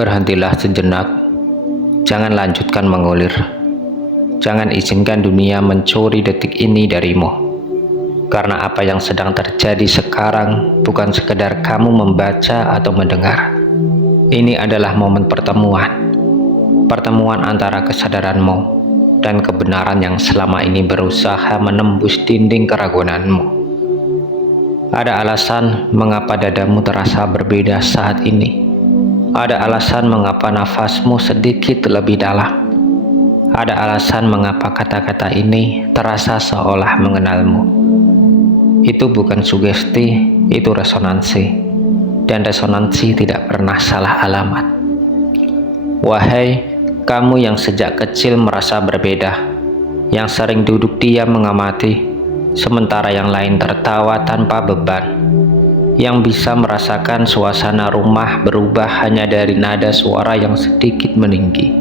Berhentilah sejenak, jangan lanjutkan mengulir. Jangan izinkan dunia mencuri detik ini darimu. Karena apa yang sedang terjadi sekarang bukan sekedar kamu membaca atau mendengar. Ini adalah momen pertemuan. Pertemuan antara kesadaranmu dan kebenaran yang selama ini berusaha menembus dinding keraguanmu. Ada alasan mengapa dadamu terasa berbeda saat ini. Ada alasan mengapa nafasmu sedikit lebih dalam. Ada alasan mengapa kata-kata ini terasa seolah mengenalmu. Itu bukan sugesti, itu resonansi. Dan resonansi tidak pernah salah alamat. Wahai kamu yang sejak kecil merasa berbeda, yang sering duduk diam mengamati, sementara yang lain tertawa tanpa beban, yang bisa merasakan suasana rumah berubah hanya dari nada suara yang sedikit meninggi,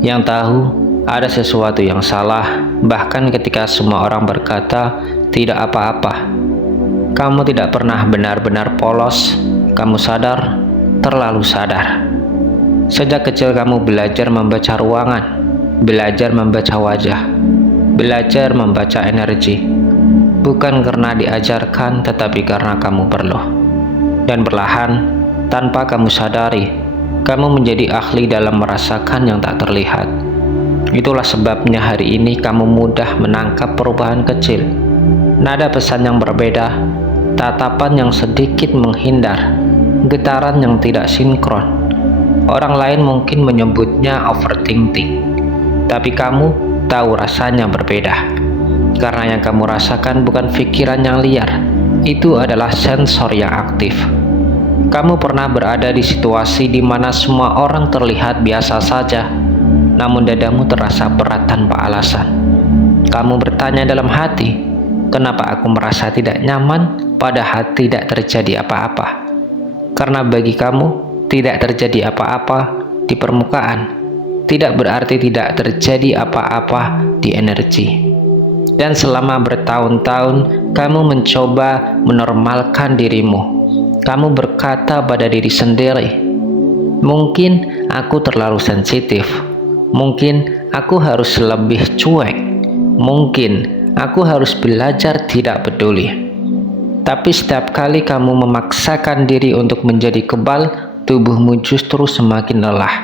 yang tahu ada sesuatu yang salah bahkan ketika semua orang berkata tidak apa-apa. Kamu tidak pernah benar-benar polos, kamu sadar, terlalu sadar. Sejak kecil kamu belajar membaca ruangan, belajar membaca wajah, belajar membaca energi. Bukan karena diajarkan, tetapi karena kamu perlu. Dan perlahan, tanpa kamu sadari, kamu menjadi ahli dalam merasakan yang tak terlihat. Itulah sebabnya hari ini kamu mudah menangkap perubahan kecil, nada pesan yang berbeda, tatapan yang sedikit menghindar, getaran yang tidak sinkron. Orang lain mungkin menyebutnya overthinking, tapi kamu tahu rasanya berbeda. Karena yang kamu rasakan bukan pikiran yang liar, itu adalah sensor yang aktif. Kamu pernah berada di situasi di mana semua orang terlihat biasa saja, namun dadamu terasa berat tanpa alasan. Kamu bertanya dalam hati, kenapa aku merasa tidak nyaman padahal tidak terjadi apa-apa? Karena bagi kamu, tidak terjadi apa-apa di permukaan tidak berarti tidak terjadi apa-apa di energi. Dan selama bertahun-tahun kamu mencoba menormalkan dirimu. Kamu berkata pada diri sendiri, mungkin aku terlalu sensitif, mungkin aku harus lebih cuek, mungkin aku harus belajar tidak peduli. Tapi setiap kali kamu memaksakan diri untuk menjadi kebal, tubuhmu justru semakin lelah.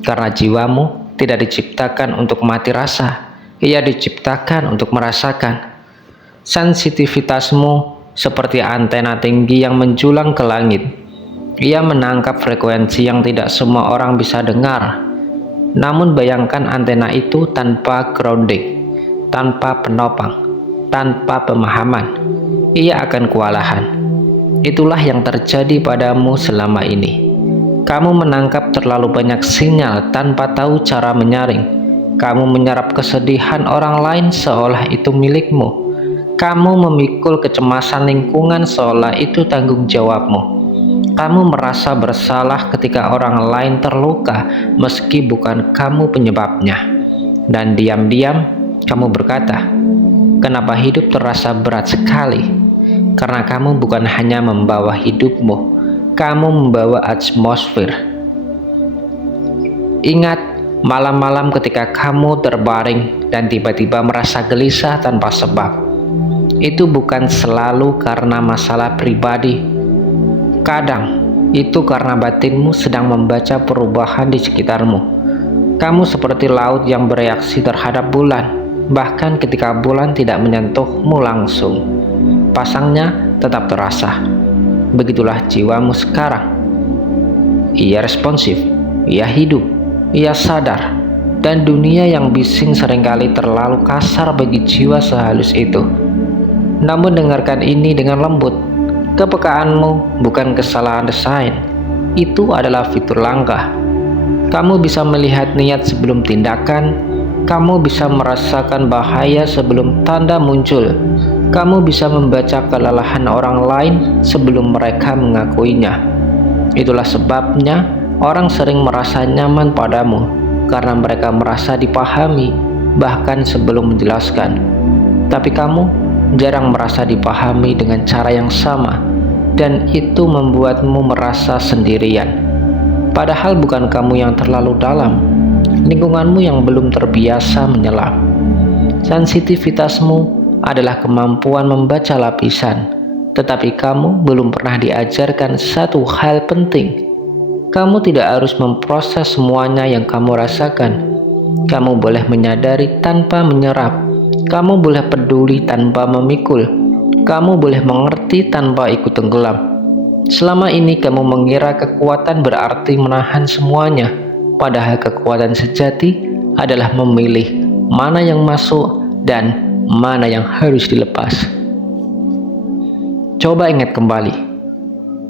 Karena jiwamu tidak diciptakan untuk mati rasa, ia diciptakan untuk merasakan. Sensitivitasmu seperti antena tinggi yang menjulang ke langit. Ia menangkap frekuensi yang tidak semua orang bisa dengar. Namun bayangkan antena itu tanpa grounding, tanpa penopang, tanpa pemahaman. Ia akan kewalahan. Itulah yang terjadi padamu selama ini. Kamu menangkap terlalu banyak sinyal tanpa tahu cara menyaring. Kamu menyerap kesedihan orang lain seolah itu milikmu. Kamu memikul kecemasan lingkungan seolah itu tanggung jawabmu. Kamu merasa bersalah ketika orang lain terluka meski bukan kamu penyebabnya. Dan diam-diam kamu berkata, kenapa hidup terasa berat sekali? Karena kamu bukan hanya membawa hidupmu, kamu membawa atmosfer. Ingat malam-malam ketika kamu terbaring dan tiba-tiba merasa gelisah tanpa sebab. Itu bukan selalu karena masalah pribadi. Kadang itu karena batinmu sedang membaca perubahan di sekitarmu. Kamu seperti laut yang bereaksi terhadap bulan, bahkan ketika bulan tidak menyentuhmu langsung. Pasangnya tetap terasa. Begitulah jiwamu sekarang. Ia responsif, ia hidup, ia sadar, dan dunia yang bising seringkali terlalu kasar bagi jiwa sehalus itu. Namun dengarkan ini dengan lembut. Kepekaanmu bukan kesalahan desain, itu adalah fitur langkah. Kamu bisa melihat niat sebelum tindakan. Kamu bisa merasakan bahaya sebelum tanda muncul. Kamu bisa membaca kelelahan orang lain sebelum mereka mengakuinya. Itulah sebabnya orang sering merasa nyaman padamu, karena mereka merasa dipahami bahkan sebelum menjelaskan. Tapi kamu jarang merasa dipahami dengan cara yang sama, dan itu membuatmu merasa sendirian. Padahal bukan kamu yang terlalu dalam, lingkunganmu yang belum terbiasa menyelam. Sensitivitasmu adalah kemampuan membaca lapisan, tetapi kamu belum pernah diajarkan satu hal penting. Kamu tidak harus memproses semuanya yang kamu rasakan. Kamu boleh menyadari tanpa menyerap. Kamu boleh peduli tanpa memikul. Kamu boleh mengerti tanpa ikut tenggelam. Selama ini kamu mengira kekuatan berarti menahan semuanya, padahal kekuatan sejati adalah memilih mana yang masuk dan mana yang harus dilepas. Coba ingat kembali,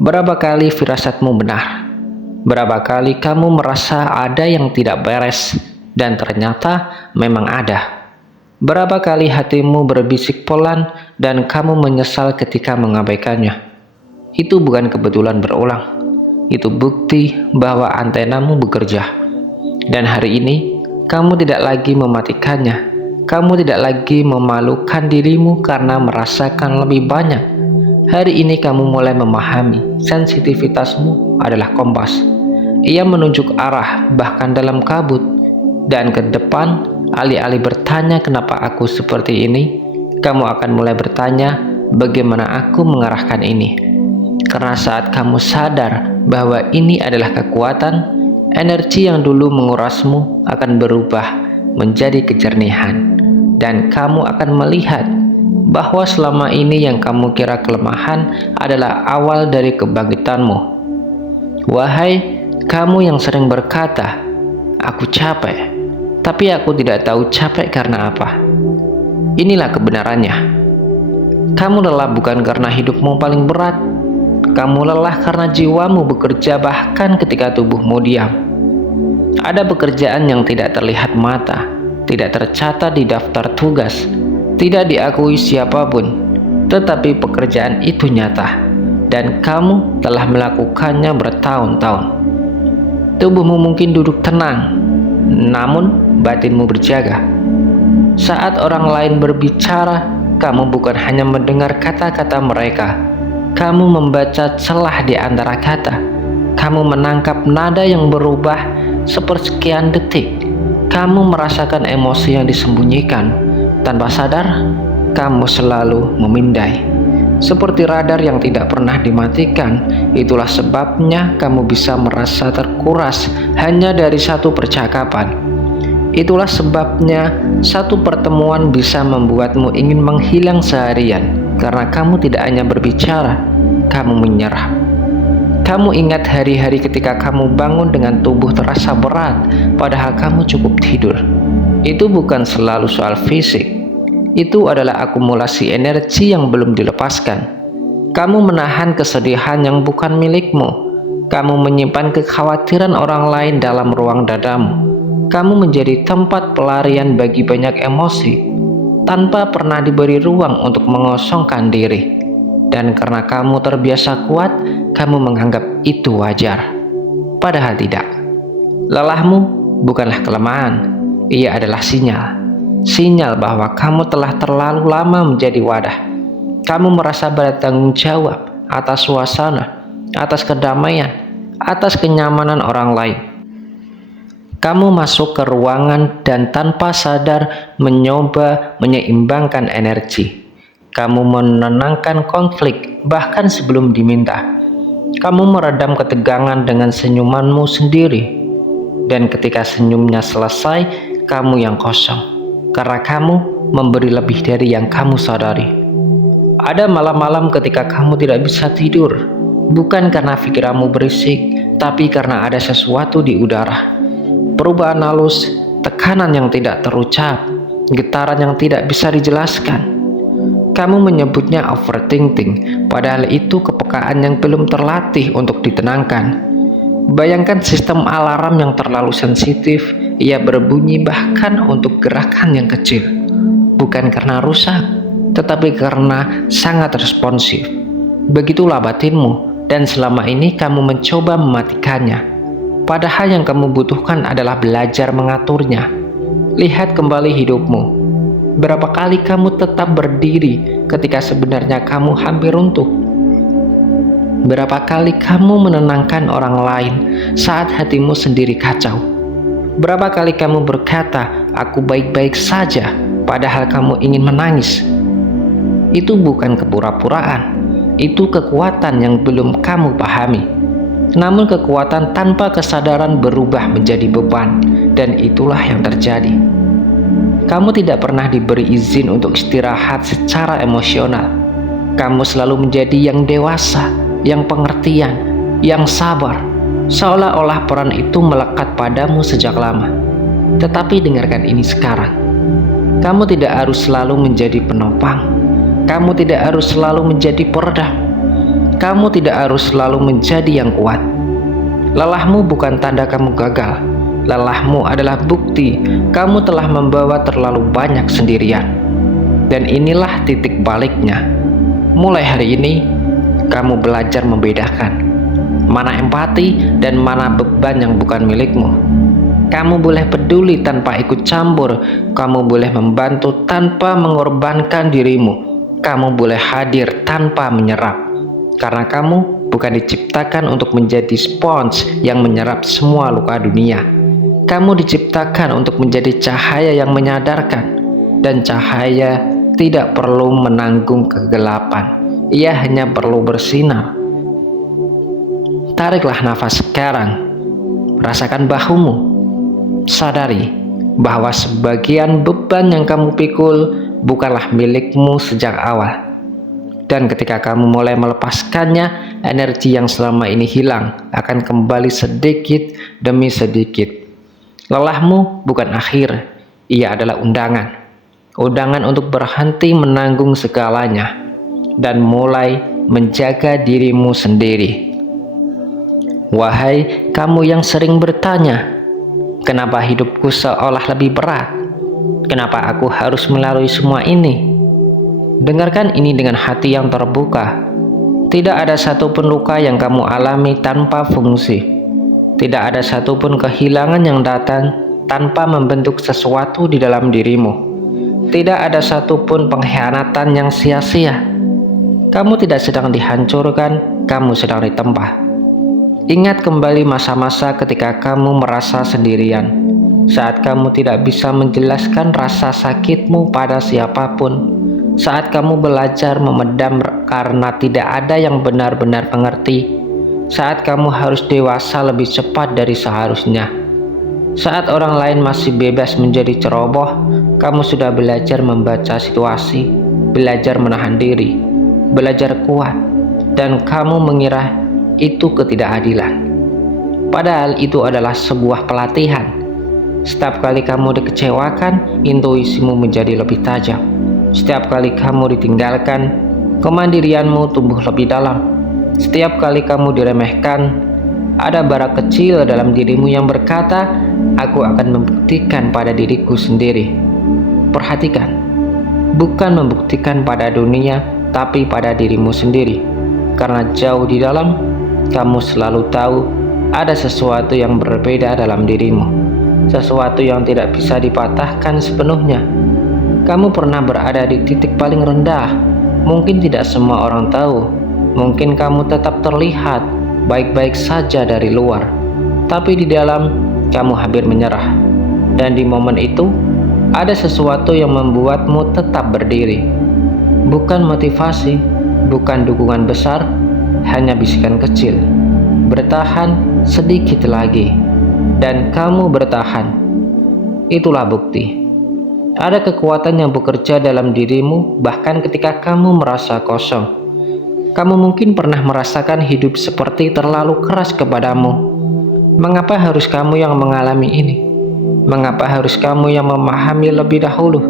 berapa kali firasatmu benar? Berapa kali kamu merasa ada yang tidak beres dan ternyata memang ada? Berapa kali hatimu berbisik pelan dan kamu menyesal ketika mengabaikannya? Itu bukan kebetulan berulang. Itu bukti bahwa antenamu bekerja. Dan hari ini kamu tidak lagi mematikannya. Kamu tidak lagi memalukan dirimu karena merasakan lebih banyak. Hari ini kamu mulai memahami sensitivitasmu adalah kompas. Ia menunjuk arah bahkan dalam kabut. Dan ke depan, alih-alih bertanya kenapa aku seperti ini, kamu akan mulai bertanya bagaimana aku mengarahkan ini. Karena saat kamu sadar bahwa ini adalah kekuatan, energi yang dulu mengurasmu akan berubah menjadi kejernihan. Dan kamu akan melihat bahwa selama ini yang kamu kira kelemahan adalah awal dari kebangkitanmu. Wahai kamu yang sering berkata, "Aku capek, tapi aku tidak tahu capek karena apa." Inilah kebenarannya. Kamu lelah bukan karena hidupmu paling berat. Kamu lelah karena jiwamu bekerja bahkan ketika tubuhmu diam. Ada pekerjaan yang tidak terlihat mata, tidak tercatat di daftar tugas, tidak diakui siapapun, tetapi pekerjaan itu nyata, dan kamu telah melakukannya bertahun-tahun. Tubuhmu mungkin duduk tenang, namun batinmu berjaga. Saat orang lain berbicara, kamu bukan hanya mendengar kata-kata mereka, kamu membaca celah di antara kata. Kamu menangkap nada yang berubah sepersekian detik. Kamu merasakan emosi yang disembunyikan. Tanpa sadar, kamu selalu memindai. Seperti radar yang tidak pernah dimatikan. Itulah sebabnya kamu bisa merasa terkuras hanya dari satu percakapan. Itulah sebabnya satu pertemuan bisa membuatmu ingin menghilang seharian. Karena kamu tidak hanya berbicara, kamu menyerah. Kamu ingat hari-hari ketika kamu bangun dengan tubuh terasa berat, padahal kamu cukup tidur. Itu bukan selalu soal fisik. Itu adalah akumulasi energi yang belum dilepaskan. Kamu menahan kesedihan yang bukan milikmu. Kamu menyimpan kekhawatiran orang lain dalam ruang dadamu. Kamu menjadi tempat pelarian bagi banyak emosi, tanpa pernah diberi ruang untuk mengosongkan diri. Dan karena kamu terbiasa kuat, kamu menganggap itu wajar. Padahal tidak. Lelahmu bukanlah kelemahan. Ia adalah sinyal. Sinyal bahwa kamu telah terlalu lama menjadi wadah. Kamu merasa bertanggung jawab atas suasana, atas kedamaian, atas kenyamanan orang lain. Kamu masuk ke ruangan dan tanpa sadar mencoba menyeimbangkan energi. Kamu menenangkan konflik bahkan sebelum diminta. Kamu meredam ketegangan dengan senyumanmu sendiri. Dan ketika senyumnya selesai, kamu yang kosong. Karena kamu memberi lebih dari yang kamu sadari. Ada malam-malam ketika kamu tidak bisa tidur. Bukan karena pikiranmu berisik, tapi karena ada sesuatu di udara. Perubahan halus, tekanan yang tidak terucap, getaran yang tidak bisa dijelaskan. Kamu menyebutnya overthinking, padahal itu kepekaan yang belum terlatih untuk ditenangkan. Bayangkan sistem alarm yang terlalu sensitif, ia berbunyi bahkan untuk gerakan yang kecil. Bukan karena rusak, tetapi karena sangat responsif. Begitulah batinmu, dan selama ini kamu mencoba mematikannya. Padahal yang kamu butuhkan adalah belajar mengaturnya. Lihat kembali hidupmu. Berapa kali kamu tetap berdiri ketika sebenarnya kamu hampir runtuh? Berapa kali kamu menenangkan orang lain saat hatimu sendiri kacau? Berapa kali kamu berkata, "Aku baik-baik saja," padahal kamu ingin menangis? Itu bukan kepura-puraan, itu kekuatan yang belum kamu pahami. Namun kekuatan tanpa kesadaran berubah menjadi beban, dan itulah yang terjadi. Kamu tidak pernah diberi izin untuk istirahat secara emosional. Kamu selalu menjadi yang dewasa, yang pengertian, yang sabar, seolah-olah peran itu melekat padamu sejak lama. Tetapi dengarkan ini sekarang. Kamu tidak harus selalu menjadi penopang. Kamu tidak harus selalu menjadi peredam. Kamu tidak harus selalu menjadi yang kuat. Lelahmu bukan tanda kamu gagal. Lelahmu adalah bukti kamu telah membawa terlalu banyak sendirian. Dan inilah titik baliknya. Mulai hari ini, kamu belajar membedakan mana empati dan mana beban yang bukan milikmu. Kamu boleh peduli tanpa ikut campur. Kamu boleh membantu tanpa mengorbankan dirimu. Kamu boleh hadir tanpa menyerap. Karena kamu bukan diciptakan untuk menjadi spons yang menyerap semua luka dunia. Kamu diciptakan untuk menjadi cahaya yang menyadarkan. Dan cahaya tidak perlu menanggung kegelapan. Ia hanya perlu bersinar. Tariklah nafas sekarang. Rasakan bahumu. Sadari bahwa sebagian beban yang kamu pikul bukanlah milikmu sejak awal. Dan ketika kamu mulai melepaskannya, energi yang selama ini hilang akan kembali sedikit demi sedikit. Lelahmu bukan akhir, ia adalah undangan. Undangan untuk berhenti menanggung segalanya dan mulai menjaga dirimu sendiri. Wahai kamu yang sering bertanya, "Kenapa hidupku seolah lebih berat? Kenapa aku harus melalui semua ini?" Dengarkan ini dengan hati yang terbuka. Tidak ada satupun luka yang kamu alami tanpa fungsi. Tidak ada satupun kehilangan yang datang tanpa membentuk sesuatu di dalam dirimu. Tidak ada satupun pengkhianatan yang sia-sia. Kamu tidak sedang dihancurkan, kamu sedang ditempa. Ingat kembali masa-masa ketika kamu merasa sendirian, saat kamu tidak bisa menjelaskan rasa sakitmu pada siapapun, saat kamu belajar memendam karena tidak ada yang benar-benar mengerti, saat kamu harus dewasa lebih cepat dari seharusnya, saat orang lain masih bebas menjadi ceroboh, kamu sudah belajar membaca situasi, belajar menahan diri, belajar kuat, dan kamu mengira itu ketidakadilan. Padahal itu adalah sebuah pelatihan. Setiap kali kamu dikecewakan, intuisimu menjadi lebih tajam. Setiap kali kamu ditinggalkan, kemandirianmu tumbuh lebih dalam. Setiap kali kamu diremehkan, ada bara kecil dalam dirimu yang berkata, "Aku akan membuktikan pada diriku sendiri." Perhatikan, bukan membuktikan pada dunia, tapi pada dirimu sendiri. Karena jauh di dalam, kamu selalu tahu ada sesuatu yang berbeda dalam dirimu, sesuatu yang tidak bisa dipatahkan sepenuhnya. Kamu pernah berada di titik paling rendah. Mungkin tidak semua orang tahu. Mungkin kamu tetap terlihat baik-baik saja dari luar, tapi di dalam kamu hampir menyerah. Dan di momen itu ada sesuatu yang membuatmu tetap berdiri. Bukan motivasi, bukan dukungan besar, hanya bisikan kecil. Bertahan sedikit lagi, dan kamu bertahan. Itulah bukti. Ada kekuatan yang bekerja dalam dirimu bahkan ketika kamu merasa kosong. Kamu mungkin pernah merasakan hidup seperti terlalu keras kepadamu. Mengapa harus kamu yang mengalami ini? Mengapa harus kamu yang memahami lebih dahulu?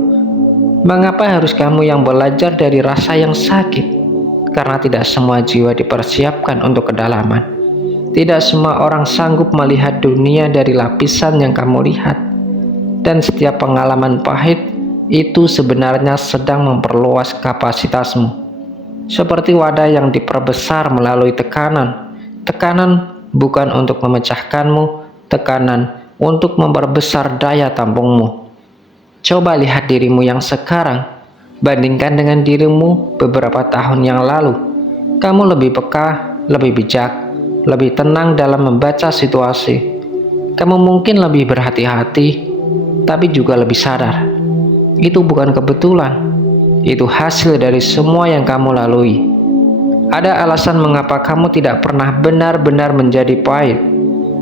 Mengapa harus kamu yang belajar dari rasa yang sakit? Karena tidak semua jiwa dipersiapkan untuk kedalaman. Tidak semua orang sanggup melihat dunia dari lapisan yang kamu lihat. Dan setiap pengalaman pahit itu sebenarnya sedang memperluas kapasitasmu. Seperti wadah yang diperbesar melalui tekanan. Tekanan bukan untuk memecahkanmu, tekanan untuk memperbesar daya tampungmu. Coba lihat dirimu yang sekarang, bandingkan dengan dirimu beberapa tahun yang lalu. Kamu lebih peka, lebih bijak, lebih tenang dalam membaca situasi. Kamu mungkin lebih berhati-hati, tapi juga lebih sadar. Itu bukan kebetulan, itu hasil dari semua yang kamu lalui. Ada alasan mengapa kamu tidak pernah benar-benar menjadi pahit.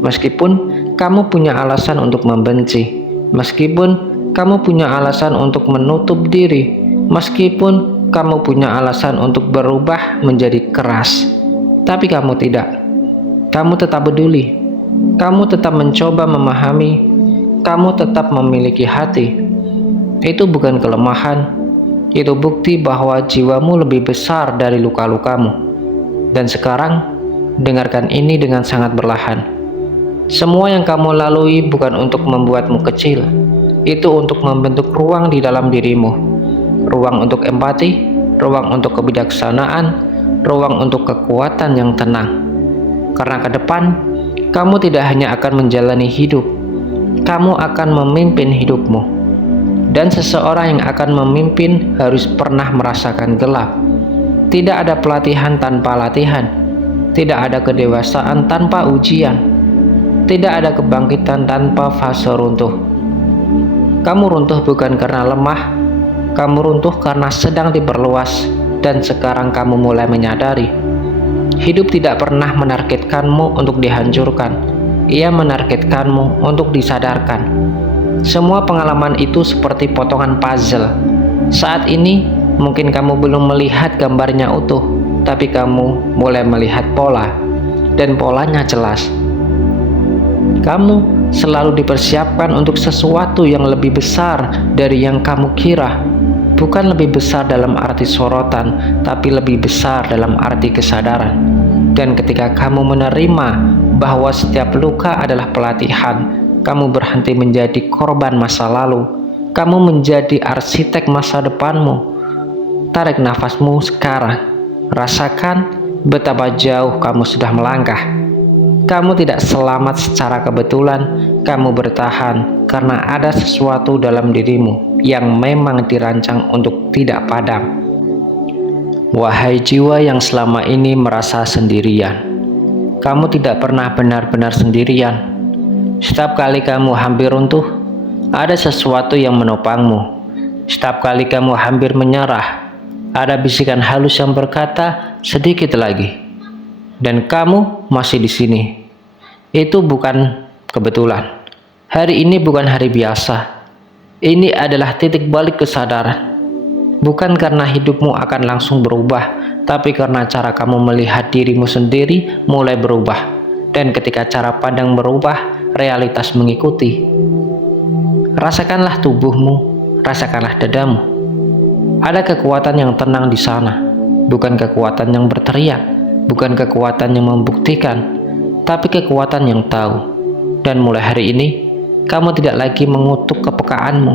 Meskipun kamu punya alasan untuk membenci, meskipun kamu punya alasan untuk menutup diri, meskipun kamu punya alasan untuk berubah menjadi keras, tapi kamu tidak. Kamu tetap peduli, kamu tetap mencoba memahami, kamu tetap memiliki hati. Itu bukan kelemahan, itu bukti bahwa jiwamu lebih besar dari luka-lukamu. Dan sekarang, dengarkan ini dengan sangat perlahan. Semua yang kamu lalui bukan untuk membuatmu kecil, itu untuk membentuk ruang di dalam dirimu. Ruang untuk empati, ruang untuk kebijaksanaan, ruang untuk kekuatan yang tenang. Karena ke depan, kamu tidak hanya akan menjalani hidup, kamu akan memimpin hidupmu. Dan seseorang yang akan memimpin harus pernah merasakan gelap. Tidak ada pelatihan tanpa latihan, tidak ada kedewasaan tanpa ujian, tidak ada kebangkitan tanpa fase runtuh. Kamu runtuh bukan karena lemah, kamu runtuh karena sedang diperluas, dan sekarang kamu mulai menyadari. Hidup tidak pernah menargetkanmu untuk dihancurkan, ia menargetkanmu untuk disadarkan. Semua pengalaman itu seperti potongan puzzle. Saat ini mungkin kamu belum melihat gambarnya utuh, tapi kamu mulai melihat pola, dan polanya jelas. Kamu selalu dipersiapkan untuk sesuatu yang lebih besar dari yang kamu kira. Bukan lebih besar dalam arti sorotan, tapi lebih besar dalam arti kesadaran. Dan ketika kamu menerima bahwa setiap luka adalah pelatihan, kamu berhenti menjadi korban masa lalu, kamu menjadi arsitek masa depanmu. Tarik nafasmu sekarang, rasakan betapa jauh kamu sudah melangkah. Kamu tidak selamat secara kebetulan, kamu bertahan karena ada sesuatu dalam dirimu yang memang dirancang untuk tidak padam. Wahai jiwa yang selama ini merasa sendirian, kamu tidak pernah benar-benar sendirian. Setiap kali kamu hampir runtuh, ada sesuatu yang menopangmu. Setiap kali kamu hampir menyerah, ada bisikan halus yang berkata, sedikit lagi. Dan kamu masih di sini. Itu bukan kebetulan. Hari ini bukan hari biasa. Ini adalah titik balik kesadaran. Bukan karena hidupmu akan langsung berubah, tapi karena cara kamu melihat dirimu sendiri mulai berubah. Dan ketika cara pandang berubah, realitas mengikuti. Rasakanlah tubuhmu, rasakanlah dadamu. Ada kekuatan yang tenang di sana, bukan kekuatan yang berteriak, bukan kekuatan yang membuktikan, tapi kekuatan yang tahu. Dan mulai hari ini, kamu tidak lagi mengutuk kepekaanmu,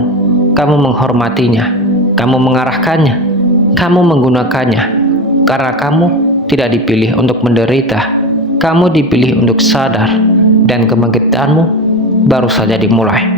kamu menghormatinya, kamu mengarahkannya, kamu menggunakannya, karena kamu tidak dipilih untuk menderita, kamu dipilih untuk sadar, dan kebangkitanmu baru saja dimulai.